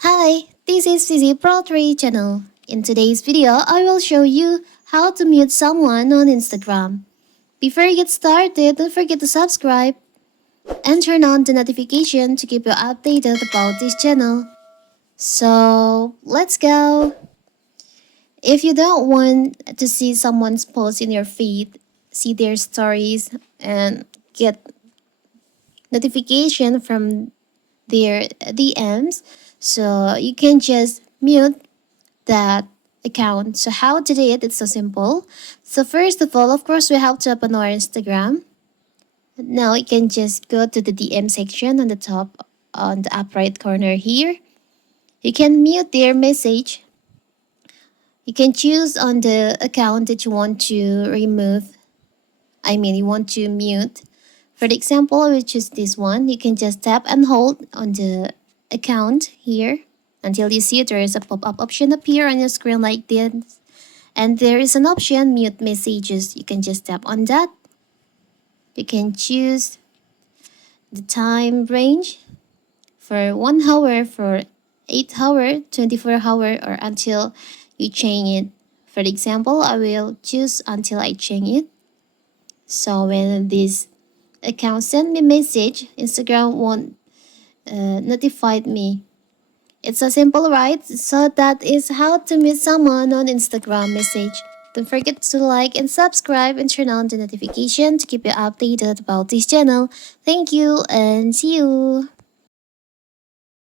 Hi, this is Fizi Pro 3 channel. In today's video, I will show you how to mute someone on Instagram. Before you get started, don't forget to subscribe and turn on the notification to keep you updated about this channel. So, let's go! If you don't want to see someone's post in your feed, see their stories, and get notification from their DMs, so you can just mute that account. So how to do it? It's so simple. So first of all, of course, we have to open our Instagram. Now you can just go to the DM section on the top, on the up right corner here. You can mute their message. You can choose on the account that you want to remove. You want to mute. For the example, I will choose this one. You can just tap and hold on the account here until you see there is a pop-up option appear on your screen like this. And there is an option mute messages. You can just tap on that. You can choose the time range for 1 hour, for 8 hour, 24 hour, or until you change it. For example, I will choose until I change it. So when this account send me message, Instagram won't notify me. It's so simple, right? So that is how to meet someone on Instagram message. Don't forget to like and subscribe and turn on the notification to keep you updated about this channel. Thank you and see you.